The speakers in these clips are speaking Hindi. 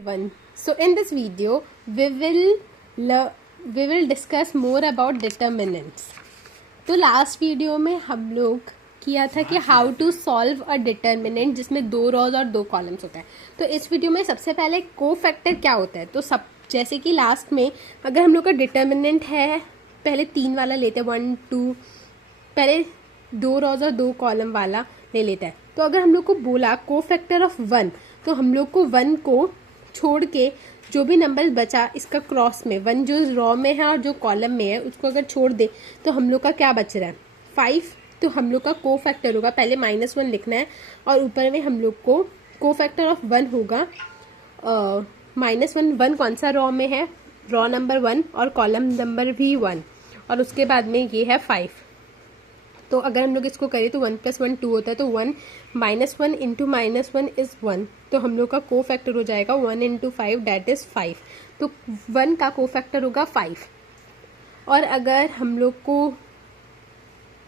everyone. So in this video we will discuss more about determinants. तो लास्ट वीडियो में हम लोग किया था कि how to solve a determinant जिसमें 2 रॉज और 2 कॉलम्स होता है. तो इस वीडियो में सबसे पहले कोफैक्टर क्या होता है. तो सब जैसे कि लास्ट में अगर हम लोग का डिटर्मिनेंट है, पहले 3 वाला लेते हैं, 1 2, पहले 2 रॉज और 2 कॉलम वाला ले लेता है. तो अगर हम लोग को बोला कोफैक्टर ऑफ 1, तो हम लोग को 1 को छोड़ के जो भी नंबर बचा इसका क्रॉस में 1 जो रॉ में है और जो कॉलम में है उसको अगर छोड़ दे तो हम लोग का क्या बच रहा है 5. तो हम लोग का कोफैक्टर होगा, पहले -1 लिखना है और ऊपर में हम लोग को कोफैक्टर ऑफ 1 होगा -1 कौन सा रॉ में है, रॉ नंबर 1 और कॉलम नंबर भी 1 और उसके बाद में ये है 5. तो अगर हम लोग इसको करें तो 1 + 1 2 होता है. तो 1 -1 इंटू -1 इज 1. तो हम लोग का कोफैक्टर हो जाएगा 1 × 5 दैट इज 5. तो 1 का कोफैक्टर होगा 5. और अगर हम लोग को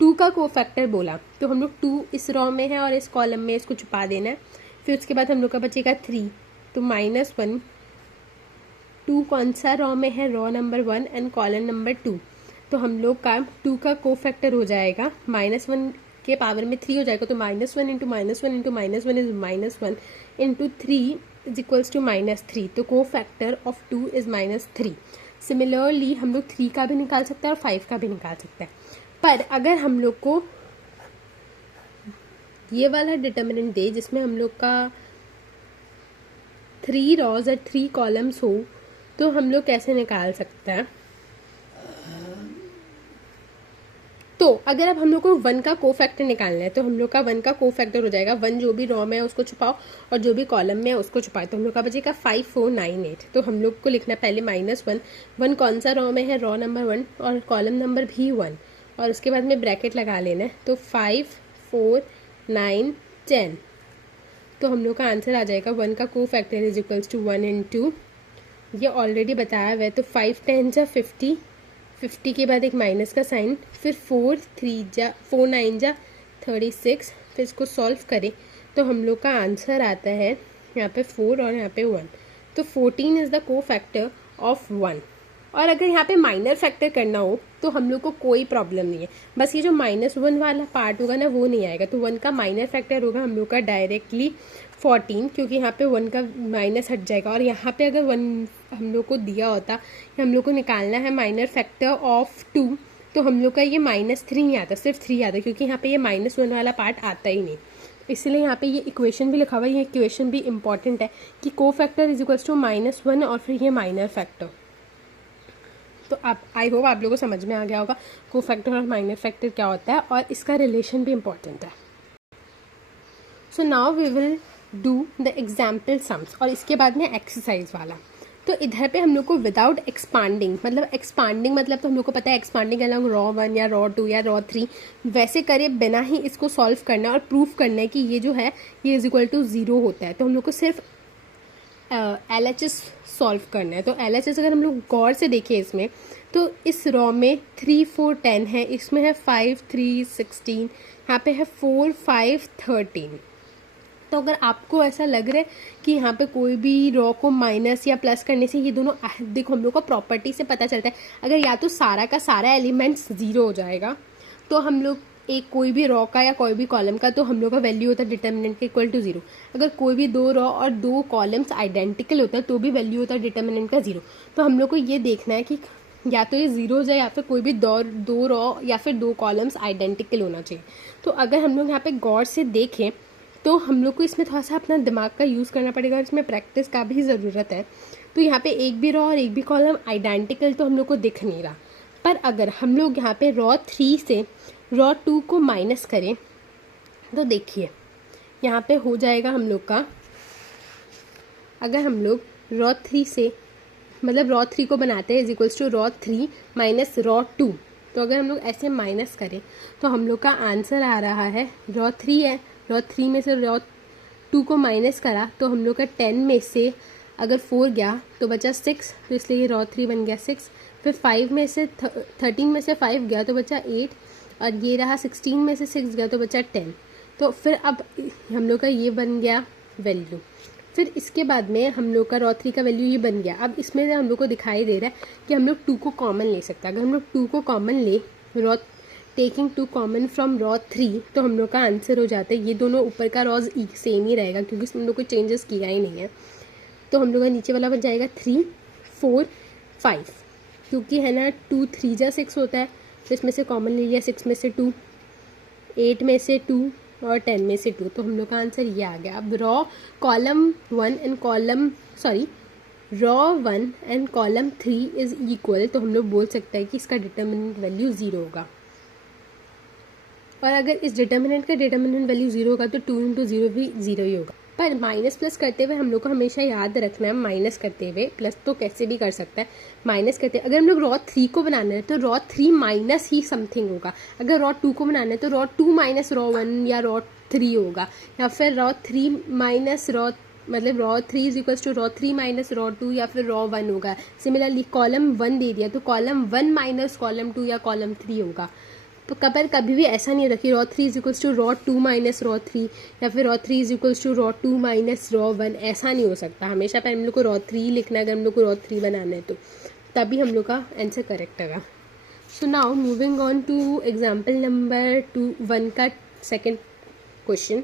2 का कोफैक्टर बोला तो हम लोग 2 इस रॉ में है और इस कॉलम में, इसको छुपा देना है. फिर उसके बाद हम लोग का बचेगा 3. तो -1 2 कौन सा रॉ में है, raw number 1 and column number 2. तो हम लोग का 2 का कोफैक्टर हो जाएगा -1 के पावर में 3 हो जाएगा. तो -1 × -1 into -1 is -1 into 3 is equals to -3. तो कोफैक्टर ऑफ 2 इज -3. सिमिलरली हम लोग 3 का भी निकाल सकते हैं और 5 का भी निकाल सकते हैं. पर अगर हम लोग को ये वाला डिटर्मिनेंट दे जिसमें हम लोग का 3 रॉज और 3 कॉलम्स हो, तो हम लोग कैसे निकाल सकते हैं. तो अगर अब हम लोग को 1 का कोफैक्टर निकालना है तो हम लोग का 1 का कोफैक्टर हो जाएगा 1 जो भी रॉ में है उसको छुपाओ और जो भी कॉलम में है उसको छुपाओ. तो हम लोग का बचेगा 5 4 9 8. तो हम लोग को लिखना है पहले -1 कौन सा रॉ में है, रॉ नंबर 1 और कॉलम नंबर भी 1 और उसके बाद में ब्रैकेट लगा लेना है. तो 5 4 9 10. तो हम लोग का आंसर आ जाएगा 1 का cofactor is equals to 1 into, ये ऑलरेडी बताया हुआ है. तो 5 10 जा 50, 50 के बाद एक माइनस का साइन, फिर 4 9 जा 36. फिर इसको सॉल्व करें तो हम लोग का आंसर आता है यहाँ पे 4 और यहाँ पे 1. तो 14 इज द कोफैक्टर ऑफ 1. और अगर यहाँ पे माइनर फैक्टर करना हो तो हम लोग को कोई प्रॉब्लम नहीं है, बस ये जो -1 वाला पार्ट होगा ना वो नहीं आएगा. तो 1 का माइनर फैक्टर होगा हम लोग का डायरेक्टली 14, क्योंकि यहाँ पे 1 का माइनस हट जाएगा. और यहाँ पे अगर 1 हम लोग को दिया होता कि हम लोग को निकालना है माइनर फैक्टर ऑफ 2, तो हम लोग का ये -3 नहीं आता, सिर्फ 3 आता, क्योंकि यहाँ पे ये -1 वाला पार्ट आता ही नहीं. इसलिए यहाँ पे ये इक्वेशन भी लिखा हुआ है. ये इक्वेशन भी इंपॉर्टेंट है कि कोफैक्टर इज इक्वल्स टू -1 और फिर ये माइनर फैक्टर. तो आप आई होप आप लोगों को समझ में आ गया होगा कोफैक्टर और माइनर फैक्टर क्या होता है और इसका रिलेशन भी इम्पॉर्टेंट है. So now we will do the example sums और इसके बाद में एक्सरसाइज वाला. तो इधर पे हम लोग को विदाउट एक्सपांडिंग मतलब तो हम लोग को पता है एक्सपांडिंग अलग रॉ 1 या रॉ 2 या रॉ 3 वैसे करे बिना ही इसको सॉल्व करना है और प्रूफ करना है कि ये जो है ये इज इक्वल टू 0 होता है. तो हम लोग को सिर्फ LHS सॉल्व करना है. तो LHS अगर हम लोग गौर से देखें इसमें, तो इस रॉ में 3 4 10 है, इसमें है 5 3 16, यहाँ पे है 4 5 13. तो अगर आपको ऐसा लग रहा है कि यहाँ पे कोई भी रॉ को माइनस या प्लस करने से ये दोनों, देखो हम लोग को प्रॉपर्टी से पता चलता है अगर या तो सारा का सारा एलिमेंट्स 0 हो जाएगा तो हम लोग एक कोई भी रॉ का या कोई भी कॉलम का, तो हम लोग का वैल्यू होता है डिटर्मिनेंट के इक्वल टू 0. अगर कोई भी 2 रॉ और 2 कॉलम्स आइडेंटिकल होता है तो भी वैल्यू होता है डिटर्मिनेंट का 0. तो हम लोग को ये देखना है कि या तो ये 0 हो जाए या फिर कोई भी 2 रॉ या फिर 2 कॉलम्स आइडेंटिकल होना चाहिए. तो अगर हम लोग यहाँ पे गौर से देखें तो हम लोग को इसमें थोड़ा सा अपना दिमाग का यूज़ करना पड़ेगा और इसमें प्रैक्टिस का भी ज़रूरत है. तो यहाँ पे एक भी रॉ और एक भी कॉलम आइडेंटिकल तो हम लोग को दिख नहीं रहा. पर अगर हम लोग यहाँ पे रॉ 3 से रॉ 2 को माइनस करें तो देखिए यहाँ पे हो जाएगा हम लोग का, अगर हम लोग रॉ 3 से मतलब रॉ 3 को बनाते हैं is equals to row 3 minus row 2. तो अगर हम लोग ऐसे माइनस करें तो हम लोग का आंसर आ रहा है रॉ 3 है, रॉ 3 में से रॉ 2 को माइनस करा तो हम लोग का 10 में से अगर 4 गया तो बचा 6, तो इसलिए ये रॉ 3 बन गया 6. फिर 5 में से 13 में से 5 गया तो बचा 8 और ये रहा 16 में से 6 गया तो बचा 10. तो फिर अब हम लोग का ये बन गया वैल्यू. फिर इसके बाद में हम लोग का रॉ 3 का वैल्यू ये बन गया। अब इसमें से हम लोग को दिखाई दे रहा है कि हम लोग 2 को कॉमन ले सकते हैं। अगर हम लोग 2 को कॉमन ले, raw taking 2 common from raw 3, तो हम लोग का आंसर हो जाता है, ये दोनों ऊपर का रॉज सेम ही रहेगा क्योंकि इसमें हम लोग को चेंजेस किया ही नहीं है। तो हम लोग का नीचे वाला बन जाएगा 3 4 5, क्योंकि है ना 2 3 जा 6 होता है, तो इसमें से कॉमन ले लिया, 6 में से 2, 8 में से 2 और 10 में से 2, तो हम लोग का आंसर ये आ गया। अब raw 1 and column 3 is equal, तो हम लोग बोल सकते हैं कि इसका डिटर्मिनेंट वैल्यू 0 होगा। और अगर इस डिटर्मिनेंट का डिटर्मिनेंट वैल्यू 0 होगा तो 2 इंटू 0 भी 0 ही होगा। पर माइनस प्लस करते हुए हम लोग को हमेशा याद रखना है, माइनस करते हुए प्लस तो कैसे भी कर सकता है, माइनस करते अगर हम लोग रॉ 3 को बनाना है तो रॉ 3 माइनस ही समथिंग होगा। अगर रॉ 2 को बनाना है तो रॉ 2 माइनस रॉ 1 या रॉ 3 होगा, या फिर रॉ 3 माइनस रॉ, मतलब row 3 is equals to row 3 minus row 2 या फिर रॉ 1 होगा। सिमिलरली कॉलम 1 दे दिया तो कॉलम 1 माइनस कॉलम 2 या कॉलम 3 होगा। तो कभी भी ऐसा नहीं होता कि row 3 is equals to row 2 minus row 3 या फिर row 3 is equals to row 2 minus row 1, ऐसा नहीं हो सकता। हमेशा पर हम लोग को रॉ 3 लिखना है अगर हम लोग को रॉ 3 बनाना है तो, तभी हम लोग का आंसर करेक्ट होगा। So now moving on to example number 1 का सेकेंड क्वेश्चन।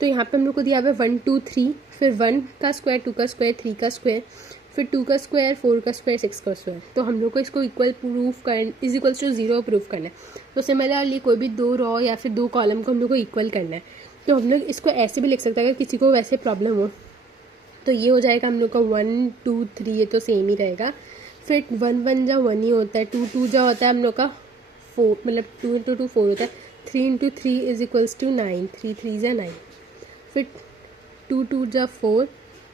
तो यहाँ पे हम लोग को दिया हुआ है 1 2 3, फिर 1 का स्क्वायर, 2 का स्क्वायर, 3 का स्क्वायर, फिर 2 का स्क्वायर, 4 का स्क्वायर, 6 का स्क्वायर। तो हम लोग को इसको इक्वल प्रूफ कर इज इक्वल्स टू 0 प्रूफ करना है। तो सिमिलरली कोई भी 2 रॉ या फिर 2 कॉलम को हम लोग को इक्वल करना है। तो हम लोग इसको ऐसे भी लिख सकते हैं, अगर किसी को वैसे प्रॉब्लम हो तो ये हो जाएगा हम लोग का 1 2 3, ये तो सेम ही रहेगा। फिर 1 1 जा 1 ही होता है, 2 2 जा होता है हम लोग का 4, मतलब 2 इंटू 2 4 होता है, 3 इंटू 3 इज इक्वल्स टू 9, 3 3 जा 9, फिर 2 2 जा 4,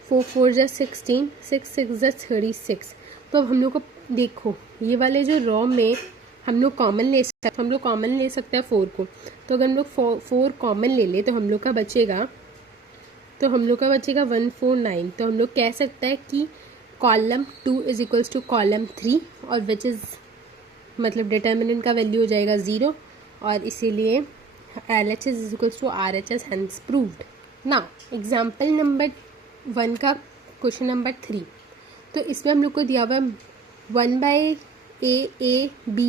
4 4 जा 16, 6 6 जा 36। तो अब हम लोग को देखो ये वाले जो रॉ में हम लोग कॉमन ले सकते हैं, हम लोग कॉमन ले सकते हैं 4 को। तो अगर हम लोग 4 कॉमन ले ले तो हम लोग का बचेगा 149। तो हम लोग कह सकते हैं कि column 2 is equals to column 3, और विच इज़ मतलब डिटर्मिनेंट का वैल्यू हो जाएगा 0, और इसीलिए LHS is equals to RHS, hence proved. Now example number 1 का क्वेश्चन नंबर 3। तो इसमें हम लोग को दिया हुआ है 1 by A B,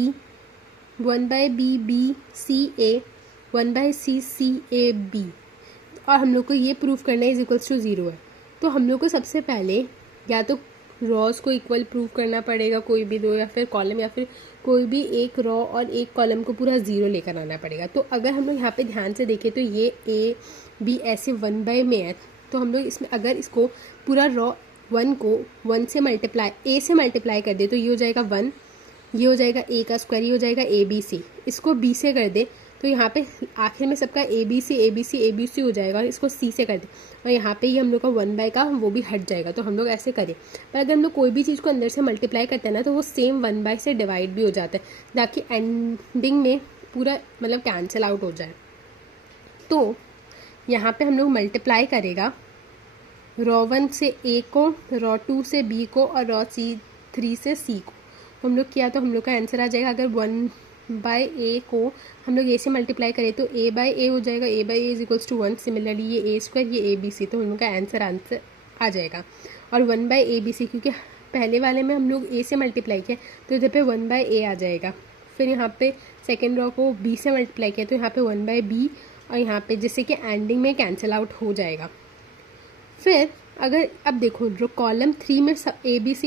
1 by B C A, 1 by C A B, और हम लोग को ये प्रूफ करना है इज इक्वल्स टू 0 है। तो हम लोग को सबसे पहले या तो रॉज को इक्वल प्रूफ करना पड़ेगा, कोई भी 2 या फिर कॉलम, या फिर कोई भी एक रॉ और एक कॉलम को पूरा 0 लेकर आना पड़ेगा। तो अगर हम लोग यहाँ पे ध्यान से देखें तो ये A B ऐसे 1 बाई में है, तो हम लोग इसमें अगर इसको पूरा रॉ 1 को 1 से मल्टीप्लाई, A से मल्टीप्लाई कर दे तो ये हो जाएगा 1, ये हो जाएगा A का स्क्वायर, ये हो जाएगा ABC। इसको B से कर दे तो यहाँ पे आखिर में सबका ABC हो जाएगा, और इसको C से कर दे और यहाँ पे ये हम लोग का 1 बाय का वो भी हट जाएगा। तो हम लोग ऐसे करें, पर अगर हम लोग कोई भी चीज़ को अंदर से मल्टीप्लाई करते हैं ना तो वो सेम 1 बाय से डिवाइड भी हो जाता है, ताकि एंडिंग में पूरा मतलब कैंसिल आउट हो जाए। तो यहाँ पे हम लोग मल्टीप्लाई करेगा रॉ 1 से A को, रॉ 2 से B को, और रॉ 3 से C को। हम लोग किया तो हम लोग का आंसर आ जाएगा, अगर 1 बाय A को हम लोग A से मल्टीप्लाई करें तो A बाय A हो जाएगा, A by A is equals to 1। Similarly ये A स्क्वायर, ये ABC, तो हम लोग का आंसर आ जाएगा। और 1 बाय ABC क्योंकि पहले वाले में हम लोग A से मल्टीप्लाई किया तो इधर पे 1 बाय A आ जाएगा। फिर यहाँ पे सेकेंड रॉ को B से मल्टीप्लाई किया तो यहाँ पे 1 बाय B, और यहाँ पे जैसे कि एंडिंग में कैंसिल आउट हो जाएगा। फिर अगर अब देखो जो कॉलम 3 में सब ABC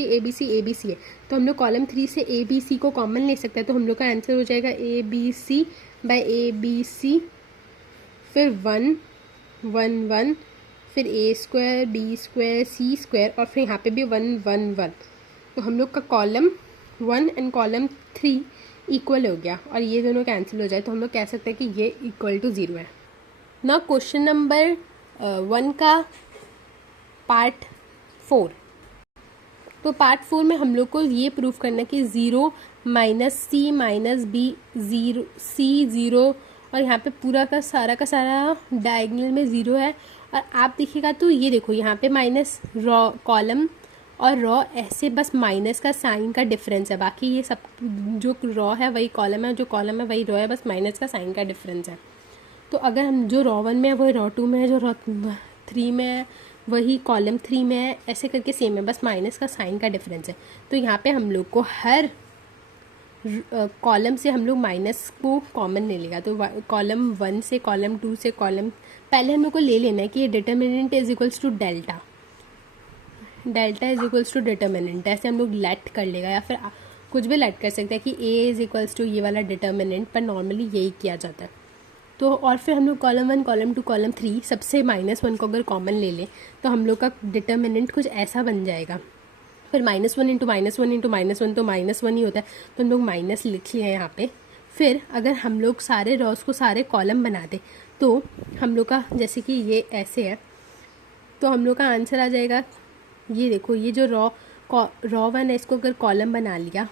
है, तो हम लोग कॉलम 3 से ABC को कॉमन ले सकते हैं। तो हम लोग का आंसर हो जाएगा ABC बाय ABC, फिर 1 1 1, फिर A square, B square, C square, और फिर यहाँ पे भी 1 1 1। तो हम लोग का कॉलम 1 एंड कॉलम 3 इक्वल हो गया, और ये दोनों कैंसिल हो जाए तो हम लोग कह सकते हैं कि ये इक्वल टू 0 है। ना क्वेश्चन नंबर 1 का पार्ट 4। तो पार्ट 4 में हम लोग को ये प्रूफ करना है कि 0 minus C minus B 0 C 0, और यहाँ पे पूरा का सारा डायगोनल में 0 है। और आप देखिएगा तो ये देखो यहाँ पे माइनस रॉ कॉलम और रॉ ऐसे बस माइनस का साइन का डिफरेंस है, बाकी ये सब जो रॉ है वही कॉलम है, जो कॉलम है वही रॉ है, बस माइनस का साइन का डिफरेंस है। तो अगर हम जो रॉ 1 में है वही रॉ 2 में है, जो रॉ 3 में है वही कॉलम 3 में है, ऐसे करके सेम है, बस माइनस का साइन का डिफरेंस है। तो यहाँ पे हम लोग को हर कॉलम से हम लोग माइनस को कॉमन ले लेगा। तो कॉलम 1 से कॉलम 2 से कॉलम, पहले हम लोग को ले लेना है कि ये determinant is equals to delta, delta is equals to determinant, ऐसे हम लोग लेट कर लेगा, या फिर कुछ भी लेट कर सकते हैं कि ए इज इक्वल्स टू ये वाला डिटर्मिनेंट, पर नॉर्मली यही किया जाता है। तो और फिर हम लोग कॉलम 1 कॉलम 2 कॉलम 3 सबसे -1 को अगर कॉमन ले लें तो हम लोग का डिटर्मिनेंट कुछ ऐसा बन जाएगा। फिर -1 इंटू -1 इंटू -1 तो -1 ही होता है, तो हम लोग माइनस लिख लिए हैं यहाँ पे। फिर अगर हम लोग सारे रॉस को सारे कॉलम बना दें तो हम लोग का, जैसे कि ये ऐसे है, तो हम लोग का आंसर आ जाएगा, ये देखो, ये जो रॉ 1 है इसको अगर कॉलम बना लिया,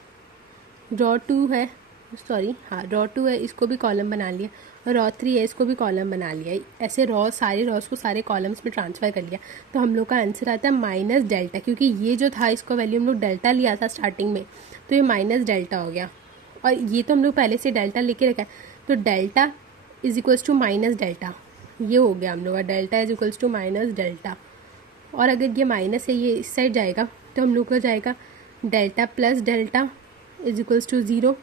रॉ 2 है, सॉरी हाँ रॉ 2 है, इसको भी कॉलम बना लिया, और रॉ 3 है, इसको भी कॉलम बना लिया, ऐसे सारे रॉस को सारे कॉलम्स में ट्रांसफ़र कर लिया, तो हम लोग का आंसर आता है माइनस डेल्टा, क्योंकि ये जो था इसको वैल्यू हम लोग डेल्टा लिया था स्टार्टिंग में, तो ये माइनस डेल्टा हो गया, और ये तो हम लोग पहले से डेल्टा लेके रखा है, तो delta is equals to minus delta, ये हो गया हम लोग का delta is equals to minus delta. और अगर ये माइनस है, ये इस साइड जाएगा, तो हम लोग का जाएगा delta plus delta is equals to 0,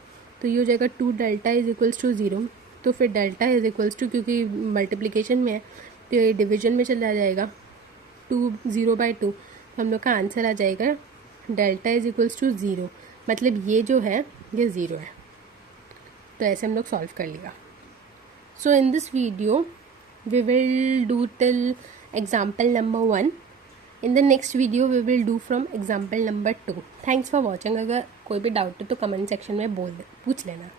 तो ये हो जाएगा 2 डेल्टा इज इक्वल्स टू 0। तो फिर डेल्टा इज इक्वल्स टू, क्योंकि मल्टीप्लिकेशन में है तो ये डिवीजन में चला जाएगा, 2 0/2, तो हम लोग का आंसर आ जाएगा डेल्टा इज इक्वल्स टू 0, मतलब ये जो है ये 0 है। तो ऐसे हम लोग सॉल्व कर लिया। So in this video we will do till example number 1। In the next video we will do from example number 2। Thanks for watching. अगर कोई भी डाउट है तो कमेंट सेक्शन में पूछ लेना।